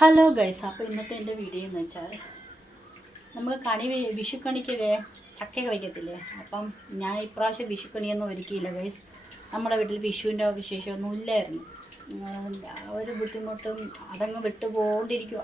Hello guys, അപ്പോൾ ഇന്നത്തെ എൻ്റെ വീഡിയോ എന്ന് വെച്ചാൽ നമുക്ക് വിഷുക്കണിക്ക് ചക്കയൊക്കെ വയ്ക്കത്തില്ലേ. അപ്പം ഞാൻ ഇപ്രാവശ്യം വിഷുക്കണിയൊന്നും ഒരുക്കിയില്ല ഗൈസ്. നമ്മുടെ വീട്ടിൽ വിഷുവിൻ്റെ വിശേഷമൊന്നും ഇല്ലായിരുന്നു. ഒരു ബുദ്ധിമുട്ടും അതങ്ങ് വിട്ടുപോകൊണ്ടിരിക്കുക.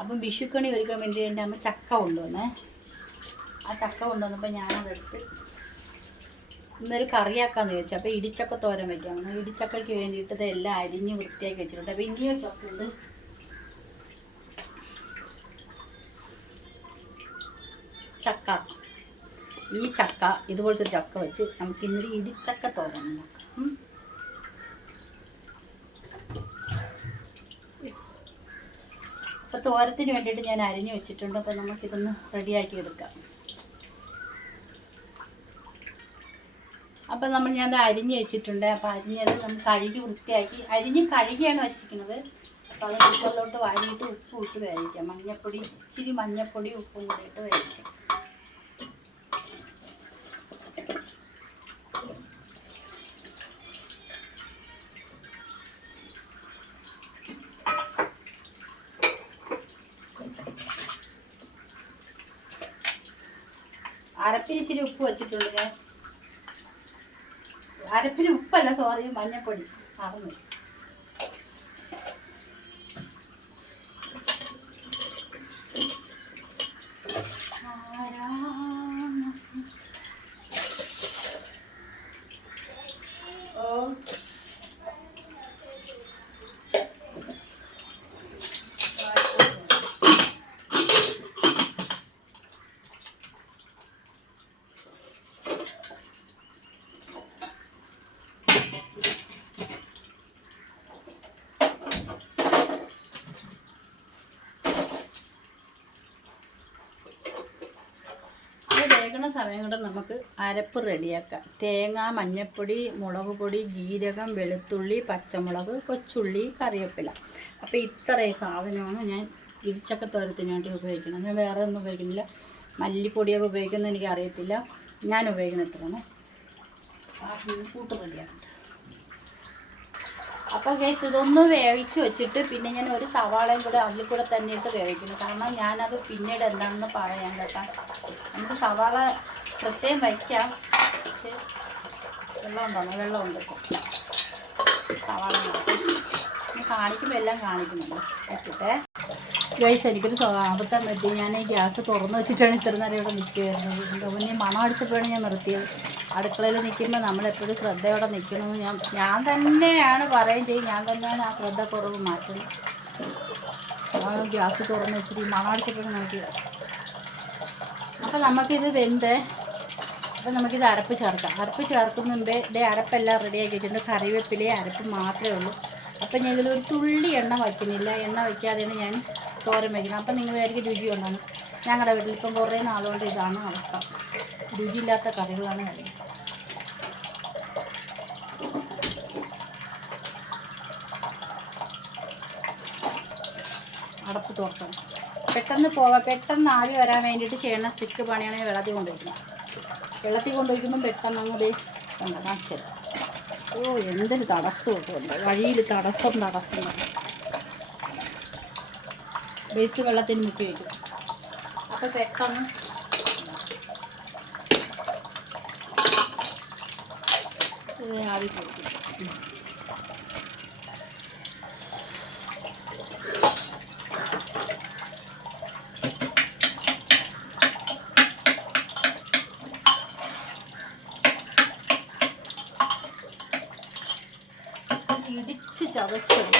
അപ്പം വിഷുക്കണി ഒരുക്കാൻ വേണ്ടി എൻ്റെ അമ്മ ചക്ക കൊണ്ടുവന്നേ. ആ ചക്ക കൊണ്ടുവന്നപ്പോൾ ഞാനതെടുത്ത് ഇന്നൊരു കറിയാക്കാമെന്ന് ചോദിച്ചു. അപ്പോൾ ഇടിച്ചക്ക തോരൻ വയ്ക്കാം. ഇടിച്ചക്കയ്ക്ക് വേണ്ടിയിട്ട് ഇതെല്ലാം അരിഞ്ഞ് വൃത്തിയാക്കി വെച്ചിട്ടുണ്ട്. അപ്പോൾ ഇനിയും ചക്കയുണ്ട്. ചക്ക, ഈ ചക്ക ഇതുപോലത്തെ ഒരു ചക്ക വെച്ച് നമുക്ക് ഇന്നൊരു ഇടിച്ചക്ക തോരൻ നോക്കാം. അപ്പോൾ തോരത്തിന് വേണ്ടിയിട്ട് ഞാൻ അരിഞ്ഞു വെച്ചിട്ടുണ്ട്. അപ്പോൾ നമുക്കിതൊന്ന് റെഡിയാക്കി എടുക്കാം. അപ്പോൾ ഞാൻ അരിഞ്ഞ് വെച്ചിട്ടുണ്ട്. അപ്പോൾ അരിഞ്ഞത് നമുക്ക് കഴുകി വൃത്തിയാക്കി കഴുകിയാണ് വെച്ചിരിക്കുന്നത്. അപ്പോൾ അത് കുക്കറിലോട്ട് വാരിയിട്ട് ഉപ്പ് ഇട്ട് വേവിക്കാം. ഇച്ചിരി മഞ്ഞൾപ്പൊടി ഉപ്പും കൂടി ഇട്ട് വേവിക്കാം. അരപ്പിന് ഇച്ചിരി ഉപ്പ് വെച്ചിട്ടുണ്ട്. അരപ്പിന് ഉപ്പല്ല, സോറി, മഞ്ഞൾപ്പൊടി മറന്നു. വേഗണ സമയം കൊണ്ട് നമുക്ക് അരപ്പ് റെഡിയാക്കാം. തേങ്ങ, മഞ്ഞൾപ്പൊടി, മുളക് പൊടി, ജീരകം, വെളുത്തുള്ളി, പച്ചമുളക്, കൊച്ചുള്ളി, കറിവേപ്പില. അപ്പോൾ ഇത്രയും സാധനമാണ് ഞാൻ ഇടിച്ചക്ക തോരത്തിനായിട്ട് ഉപയോഗിക്കുന്നത്. ഞാൻ വേറെ ഒന്നും ഉപയോഗിക്കുന്നില്ല. മല്ലിപ്പൊടിയൊക്കെ ഉപയോഗിക്കുന്നത് എനിക്ക് അറിയത്തില്ല. ഞാൻ ഉപയോഗിക്കുന്ന ഇത്രയാണ്. കൂട്ട് റെഡിയാക്കട്ടെ. അപ്പോൾ ഗൈസ്, ഇതൊന്ന് വേവിച്ച് വെച്ചിട്ട് പിന്നെ ഞാൻ ഒരു സവാളയും കൂടെ അതിൽ കൂടെ തന്നെ ഇട്ട് വേവിക്കുന്നു. കാരണം ഞാനത് പിന്നീട് എന്താണെന്ന് പറയാം കേട്ടോ. നമുക്ക് സവാള പ്രത്യേകം വയ്ക്കാം. പക്ഷേ വെള്ളമുണ്ട് ഇപ്പോൾ. സവാള കാണിക്കുമ്പോൾ എല്ലാം കാണിക്കുന്നുണ്ട്. വെച്ചിട്ടേ ഗൈസ്, എനിക്കൊരു അബദ്ധം പറ്റി. ഞാൻ ഈ ഗ്യാസ് തുറന്ന് വെച്ചിട്ടാണ് ഇത്ര നേരം ഇവിടെ നിൽക്കുമായിരുന്നത്. പിന്നെ മണം അടിച്ചപ്പോഴാണ് ഞാൻ നിർത്തിയത്. അടുക്കളയിൽ നിൽക്കുമ്പോൾ നമ്മളെപ്പോഴും ശ്രദ്ധയോടെ നിൽക്കണമെന്ന് ഞാൻ തന്നെയാണ് പറയുകയും ചെയ്യും. ഞാൻ തന്നെയാണ് ആ ശ്രദ്ധ കുറവ് മാറ്റുന്നത്. ഗ്യാസ് തുറന്ന് വെച്ചിട്ട് ഈ മണം അടിച്ചപ്പോഴും നോക്കിയത്. അപ്പോൾ നമുക്കിത് അപ്പോൾ നമുക്കിത് അരപ്പ് ചേർക്കാം. അരപ്പ് ചേർക്കുന്ന മുമ്പേ അരപ്പെല്ലാം റെഡിയാക്കി വെച്ചിട്ടുണ്ട്. കറിവേപ്പിലയും അരപ്പ് മാത്രമേ ഉള്ളൂ. അപ്പം ഞാൻ ഇതിലൊരു തുള്ളി എണ്ണ വയ്ക്കുന്നില്ല. എണ്ണ വയ്ക്കാതെയാണ് ഞാൻ തോരൻ വയ്ക്കുന്നത്. അപ്പം നിങ്ങൾ വിചാരിക്കും രുചി ഉണ്ടാകും. ഞങ്ങളുടെ വീട്ടിൽ ഇപ്പം കുറേ നാളുകൊണ്ട് ഇതാണ് അവസ്ഥ. രുചിയില്ലാത്ത കറികളാണ് കഴിയുന്നത്. അടപ്പ് തുറക്കണം. പെട്ടെന്ന് ആവി വരാൻ വേണ്ടിയിട്ട് ചെയ്യണ സ്റ്റിക്ക് പണിയാണെങ്കിൽ വെള്ളത്തിൽ കൊണ്ടുവയ്ക്കുമ്പം പെട്ടെന്ന് അങ്ങ് കാണിച്ചത്. എന്തൊരു തടസ്സമൊക്കെ ഉണ്ട് വഴിയിൽ. തടസ്സം ബേസ് വെള്ളത്തിന് മുക്കി വയ്ക്കും. അപ്പോൾ പെട്ടെന്ന് ആവി കൊടുക്കും. ഇടിച്ച് ചതച്ചത്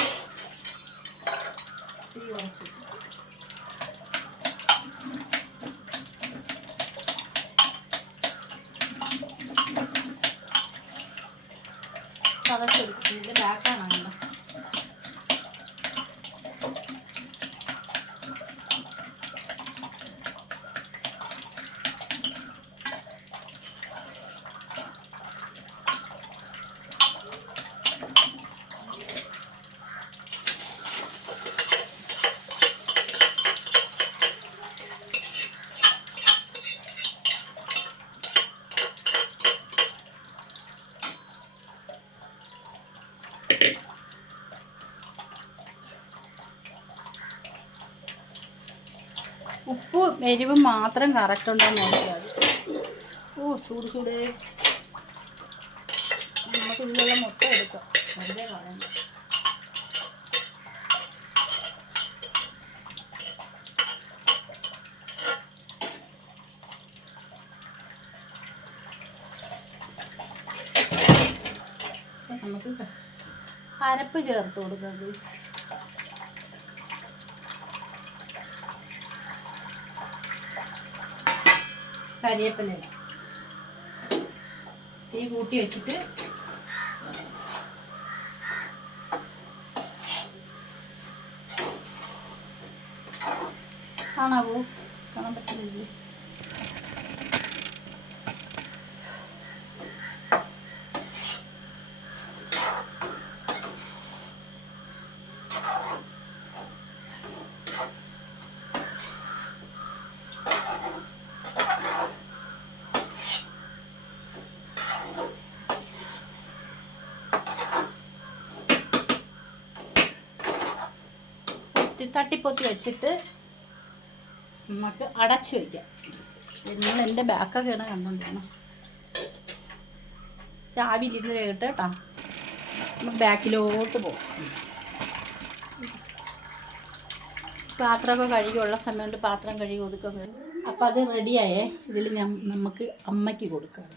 ചതച്ചെടുക്കും. ഇതിൻ്റെ ബാക്കാണല്ലോ. ഉപ്പും എരിവും മാത്രം കറക്റ്റ് ഉണ്ടോ നോക്കിയാൽ മതി. ചൂട് നമുക്ക് ഇതിലുള്ള മുട്ട എടുക്കാം, വെറുതെ കളയണ്ട. നമുക്ക് അരപ്പ് ചേർത്ത് കൊടുക്കാം. കരിവേപ്പില തീ കൂട്ടി വെച്ചിട്ട് കാണാവോ? കാണാൻ പറ്റുന്നില്ലേ? തട്ടിപ്പൊത്തി വെച്ചിട്ട് നമുക്ക് അടച്ചു വയ്ക്കാം. നിങ്ങൾ എൻ്റെ ബാക്കൊക്കെയാണ് കണ്ടുകൊണ്ടിരുന്നത്. ആവിയിലിരുന്ന് വേകട്ടെ കേട്ടോ. നമുക്ക് ബാക്കിലോട്ട് പോകും. പാത്രമൊക്കെ കഴുകിയുള്ള സമയം കൊണ്ട് പാത്രം കഴുകി ഒതുക്കാൻ. അപ്പം അത് റെഡിയായേ. ഇതിൽ നമുക്ക് അമ്മയ്ക്ക് കൊടുക്കാം.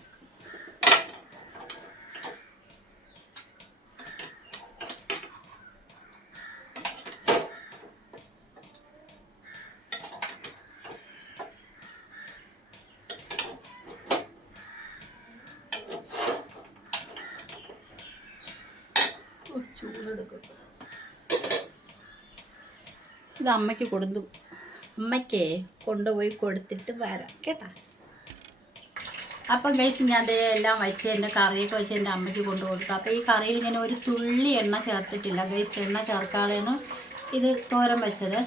ചൂടെടുക്കും. ഇത് അമ്മയ്ക്ക് അമ്മയ്ക്ക് കൊണ്ടുപോയി കൊടുത്തിട്ട് വരാം കേട്ടോ. അപ്പം ഗൈസ് ഞാൻ എല്ലാം വെച്ച് എൻ്റെ കറിയൊക്കെ വെച്ച് എൻ്റെ അമ്മയ്ക്ക് കൊണ്ടു കൊടുത്തു. അപ്പോൾ ഈ കറിയിൽ ഇങ്ങനെ ഒരു തുള്ളി എണ്ണ ചേർത്തിട്ടില്ല ഗൈസ്. എണ്ണ ചേർക്കാതെയാണ് ഇത് തോരൻ വെച്ചത്.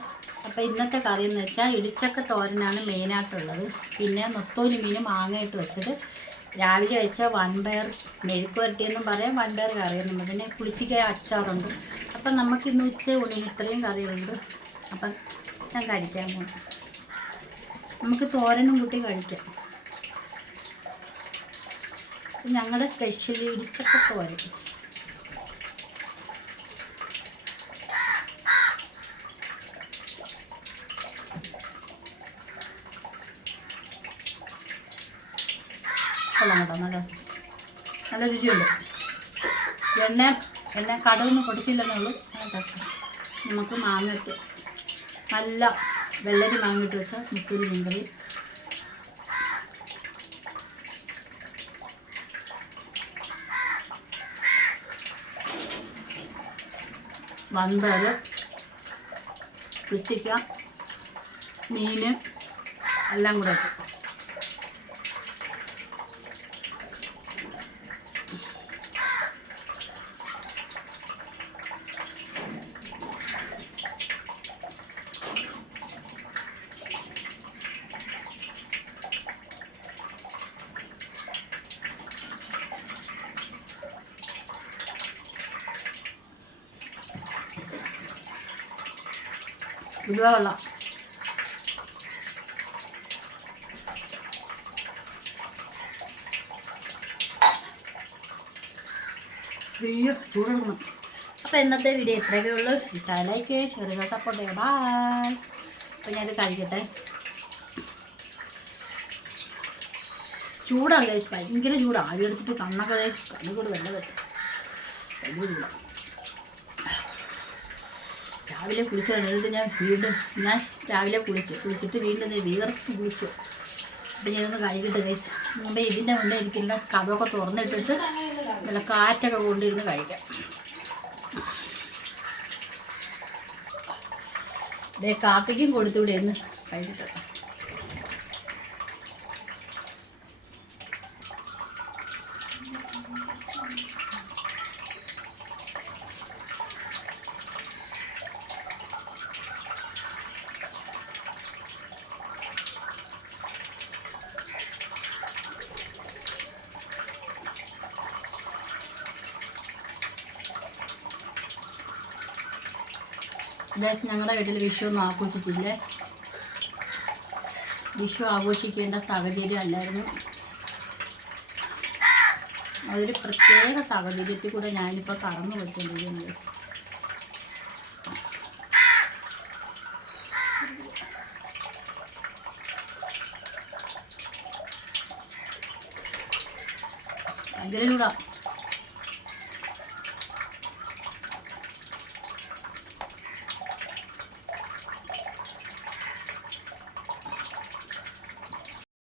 അപ്പോൾ ഇന്നത്തെ കറി എന്ന് വെച്ചാൽ ഇടിച്ചക്ക തോരനാണ് മെയിനായിട്ടുള്ളത്. പിന്നെ നൊത്തോലി മീൻ മാങ്ങയിട്ട് വെച്ചത്. രാവിലെ വെച്ച വൻപയർ മെഴുക്ക് വരട്ടിയെന്നും പറയാം, വൻപയർ കറിയെന്നും പറയാം. പിന്നെ പുളിച്ചിക്ക അച്ചാറുണ്ട്. അപ്പം നമുക്കിന്ന് ഉച്ച ഊണിന് ഇത്രയും കറികളുണ്ട്. അപ്പം ഞാൻ കഴിക്കാൻ പോകും. നമുക്ക് തോരനും കൂട്ടി കഴിക്കാം. ഞങ്ങളുടെ സ്പെഷ്യൽ ഇടിച്ചക്ക തോരൻ. കേട്ടോ, നല്ല രുചിയുണ്ട്. എണ്ണ കടുകൊന്നും പൊടിച്ചില്ലെന്നുള്ളൂ. നമുക്ക് മാങ്ങയിട്ട് നല്ല വെള്ളരി മാങ്ങിട്ട് വെച്ച മുത്തൂരി മീൻകറി, വൻപയർ, പുളിച്ചിക്ക, മീൻ എല്ലാം കൂടെ ഉലുവ വെള്ളം. അയ്യോ ചൂടെടുക്കണം. അപ്പോൾ ഇന്നത്തെ വീഡിയോ ഇത്രയൊക്കെ ഉള്ളൂ. ഇഷ്ടമായിലേക്ക് ചെറിയ സപ്പോർട്ട് ചെയ്യാം. ബായ്. അപ്പോൾ ഞാനത് കഴിക്കട്ടെ. ചൂടാണ് ഗൈസ്, ഭയങ്കര ചൂടാണ്. ആവി എടുത്തിട്ട് കണ്ണൊക്കെ കണ്ണുകൂടി വെള്ളം പറ്റും. ഭയങ്കര ചൂടാണ്. രാവിലെ കുളിച്ച് കഴിഞ്ഞിട്ട് ഞാൻ രാവിലെ കുളിച്ചിട്ട് വീണ്ടും വിയർത്ത് കുളിച്ചു. അപ്പം ഞാനൊന്ന് കഴിക്കട്ടെ ഗൈസ്. മുമ്പേ ഇതിൻ്റെ മുന്നേ ഇരിക്കുന്ന കഥയൊക്കെ തുറന്നിട്ടിട്ട് നല്ല കാറ്റൊക്കെ കൊണ്ടിരുന്ന് കഴിക്കാം. കാക്കയ്ക്കും കൊടുത്തുകൂടെ എന്ന് കഴിക്കട്ടെ. ഗൈസ്, ഞങ്ങളുടെ വീട്ടിൽ വിഷു ഒന്നും ആഘോഷിച്ചില്ലേ. വിഷു ആഘോഷിക്കേണ്ട സാഹചര്യം അല്ലായിരുന്നു. അതൊരു പ്രത്യേക സാഹചര്യത്തിൽ കൂടെ ഞാനിപ്പോൾ കടന്നു പോയിക്കൊണ്ടിരിക്കുന്നു. ഭയങ്കര ചൂടാ.